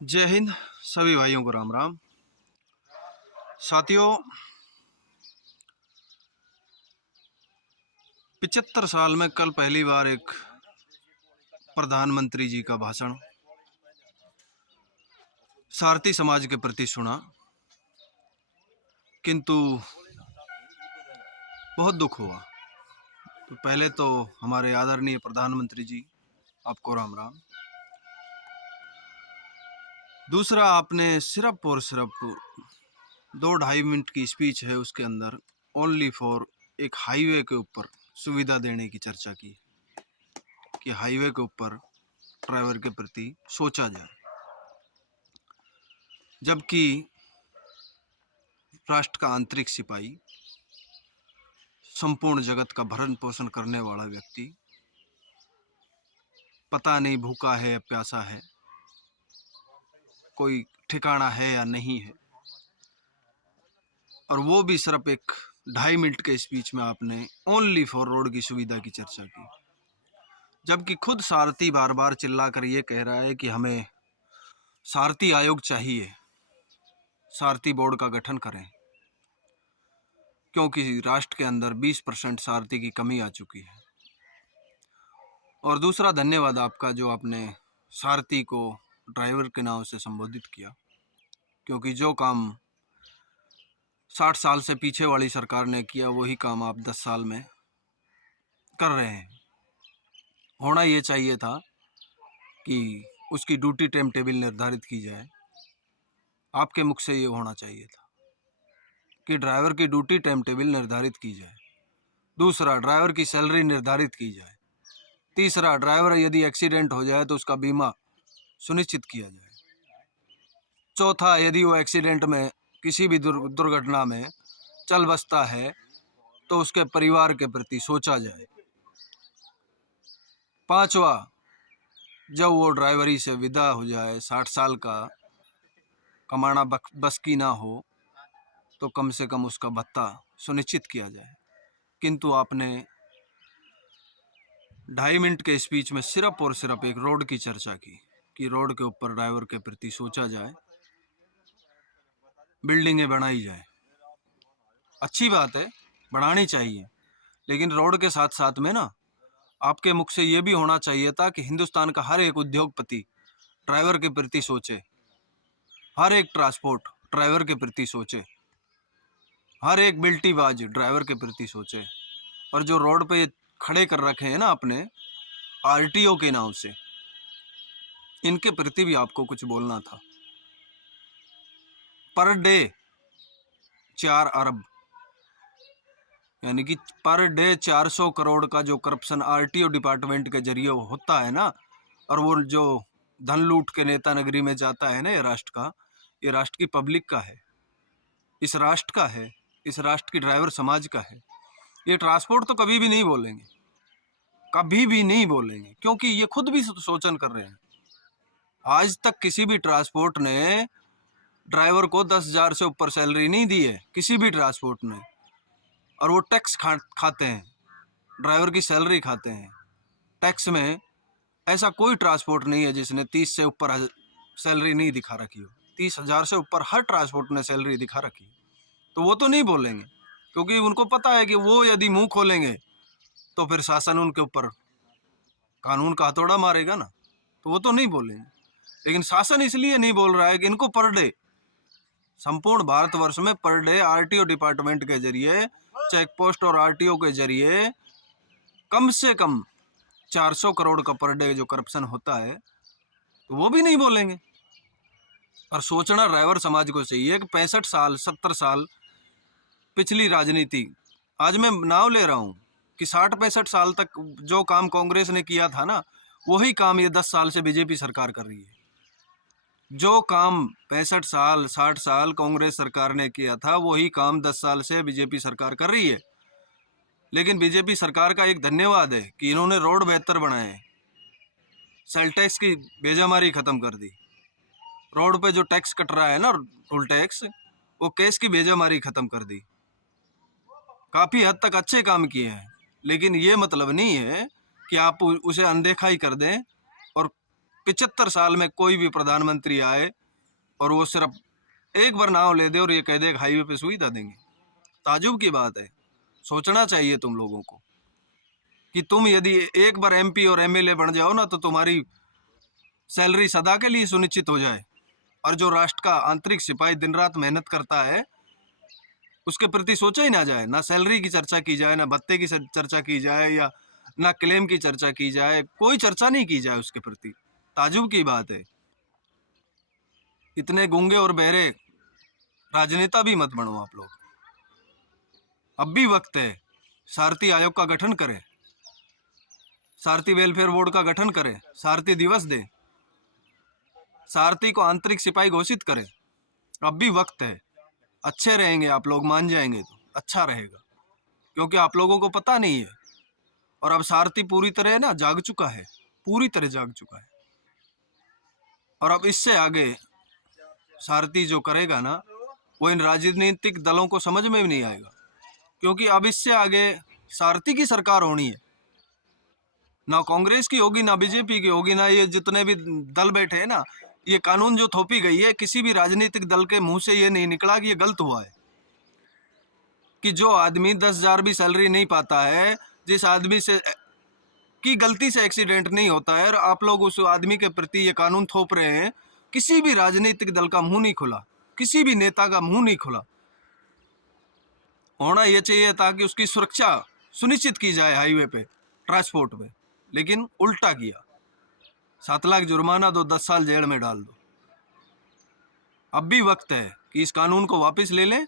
जय हिंद। सभी भाइयों को राम राम। साथियों, 75 साल में कल पहली बार एक प्रधानमंत्री जी का भाषण सारथी समाज के प्रति सुना, किंतु बहुत दुख हुआ। तो पहले तो हमारे आदरणीय प्रधानमंत्री जी, आपको राम राम। दूसरा, आपने सिर्फ और सिर्फ 2-2.5 मिनट की स्पीच है, उसके अंदर ओनली फॉर एक हाईवे के ऊपर सुविधा देने की चर्चा की कि हाईवे के ऊपर ड्राइवर के प्रति सोचा जाए, जबकि राष्ट्र का आंतरिक सिपाही, संपूर्ण जगत का भरण पोषण करने वाला व्यक्ति, पता नहीं भूखा है या प्यासा है, कोई ठिकाना है या नहीं है, और वो भी सिर्फ एक 2.5 मिनट के स्पीच में आपने ओनली फॉर रोड की सुविधा की चर्चा की, जबकि खुद सारथी बार बार चिल्ला कर ये कह रहा है कि हमें सारथी आयोग चाहिए, सारथी बोर्ड का गठन करें, क्योंकि राष्ट्र के अंदर 20% सारथी की कमी आ चुकी है। और दूसरा, धन्यवाद आपका जो आपने सारथी को ड्राइवर के नाम से संबोधित किया, क्योंकि जो काम 60 साल से पीछे वाली सरकार ने किया वही काम आप 10 साल में कर रहे हैं। होना ये चाहिए था कि उसकी ड्यूटी टाइम टेबल निर्धारित की जाए। आपके मुख से ये होना चाहिए था कि ड्राइवर की ड्यूटी टाइम टेबल निर्धारित की जाए। दूसरा, ड्राइवर की सैलरी निर्धारित की जाए। तीसरा, ड्राइवर यदि एक्सीडेंट हो जाए तो उसका बीमा सुनिश्चित किया जाए। चौथा, यदि वो एक्सीडेंट में किसी भी दुर्घटना में चल बसता है तो उसके परिवार के प्रति सोचा जाए। पांचवा, जब वो ड्राइवरी से विदा हो जाए, 60 साल का कमाना बस की ना हो, तो कम से कम उसका भत्ता सुनिश्चित किया जाए। किंतु आपने 2.5 मिनट के स्पीच में सिर्फ और सिर्फ एक रोड की चर्चा की कि रोड के ऊपर ड्राइवर के प्रति सोचा जाए, बिल्डिंगें बनाई जाए। अच्छी बात है, बढ़ानी चाहिए, लेकिन रोड के साथ साथ में ना आपके मुख से ये भी होना चाहिए था कि हिंदुस्तान का हर एक उद्योगपति ड्राइवर के प्रति सोचे, हर एक ट्रांसपोर्ट ड्राइवर के प्रति सोचे, हर एक बिल्टीबाज ड्राइवर के प्रति सोचे। और जो रोड पे खड़े कर रखे हैं ना आपने आरटीओ के नाम से, इनके प्रति भी आपको कुछ बोलना था। पर डे 4 अरब, यानी कि पर डे 400 करोड़ का जो करप्शन आरटीओ डिपार्टमेंट के जरिए होता है ना, और वो जो धन लूट के नेता नगरी में जाता है ना, ये राष्ट्र की पब्लिक का है, इस राष्ट्र का है, इस राष्ट्र की ड्राइवर समाज का है। ये ट्रांसपोर्ट तो कभी भी नहीं बोलेंगे, कभी भी नहीं बोलेंगे, क्योंकि ये खुद भी शोषण कर रहे हैं। आज तक किसी भी ट्रांसपोर्ट ने ड्राइवर को 10,000 से ऊपर सैलरी नहीं दी है, किसी भी ट्रांसपोर्ट ने। और वो टैक्स खाते हैं, ड्राइवर की सैलरी खाते हैं टैक्स में। ऐसा कोई ट्रांसपोर्ट नहीं है जिसने 30 से ऊपर सैलरी नहीं दिखा रखी हो। 30,000 से ऊपर हर ट्रांसपोर्ट ने सैलरी दिखा रखी है। तो वो तो नहीं बोलेंगे, क्योंकि उनको पता है कि वो यदि मुंह खोलेंगे तो फिर शासन उनके ऊपर कानून का हथौड़ा मारेगा ना, तो वो तो नहीं बोलेंगे। लेकिन शासन इसलिए नहीं बोल रहा है कि इनको पर डे, संपूर्ण भारतवर्ष में पर डे आरटीओ डिपार्टमेंट के जरिए, चेक पोस्ट और आरटीओ के जरिए कम से कम 400 करोड़ का पर डे जो करप्शन होता है, तो वो भी नहीं बोलेंगे। और सोचना ड्राइवर समाज को चाहिए कि 65 साल 70 साल पिछली राजनीति, आज मैं नाम ले रहा हूँ कि 60-65 साल तक जो काम कांग्रेस ने किया था ना, वही काम ये 10 साल से बीजेपी सरकार कर रही है। जो काम 65 साल 60 साल कांग्रेस सरकार ने किया था, वही काम 10 साल से बीजेपी सरकार कर रही है। लेकिन बीजेपी सरकार का एक धन्यवाद है कि इन्होंने रोड बेहतर बनाए, सेल टैक्स की बेजामारी खत्म कर दी, रोड पे जो टैक्स कट रहा है ना टोल टैक्स, वो कैश की बेजामारी खत्म कर दी। काफी हद तक अच्छे काम किए हैं। लेकिन ये मतलब नहीं है कि आप उसे अनदेखा ही कर दें और 75 साल में कोई भी प्रधानमंत्री आए और वो सिर्फ एक बार नाव ले दे और ये कह दे हाईवे पे सुविधा देंगे। ताजुब की बात है। सोचना चाहिए तुम लोगों को कि तुम यदि एक बार MP और MLA बन जाओ ना, तो तुम्हारी सैलरी सदा के लिए सुनिश्चित हो जाए, और जो राष्ट्र का आंतरिक सिपाही दिन रात मेहनत करता है उसके प्रति सोचा ही ना जाए। ना सैलरी की चर्चा की जाए, ना भत्ते की चर्चा की जाए, या ना क्लेम की चर्चा की जाए, कोई चर्चा नहीं की जाए उसके प्रति। ताजुब की बात है। इतने गूंगे और बहरे राजनेता भी मत बनो आप लोग। अब भी वक्त है, सारथी आयोग का गठन करें, सारथी वेलफेयर बोर्ड का गठन करें, सारथी दिवस दें, सारथी को आंतरिक सिपाही घोषित करें। अब भी वक्त है। अच्छे रहेंगे आप लोग, मान जाएंगे तो अच्छा रहेगा, क्योंकि आप लोगों को पता नहीं है। और अब सारथी पूरी तरह ना जाग चुका है, पूरी तरह जाग चुका है। और अब इससे आगे सारथी जो करेगा ना, वो इन राजनीतिक दलों को समझ में भी नहीं आएगा, क्योंकि अब इससे आगे सारथी की सरकार होनी है। ना कांग्रेस की होगी, ना बीजेपी की होगी, ना ये जितने भी दल बैठे हैं ना, ये कानून जो थोपी गई है, किसी भी राजनीतिक दल के मुंह से ये नहीं निकला कि ये गलत हुआ है। कि जो आदमी 10,000 भी सैलरी नहीं पाता है, जिस आदमी से की गलती से एक्सीडेंट नहीं होता है, और आप लोग उस आदमी के प्रति ये कानून थोप रहे हैं, किसी भी राजनीतिक दल का मुंह नहीं खुला, किसी भी नेता का मुंह नहीं खुला। होना यह चाहिए ताकि उसकी सुरक्षा सुनिश्चित की जाए हाईवे पे, ट्रांसपोर्ट में, लेकिन उल्टा किया। 7 लाख जुर्माना दो, 10 साल जेल में डाल दो। अब भी वक्त है कि इस कानून को वापस ले लें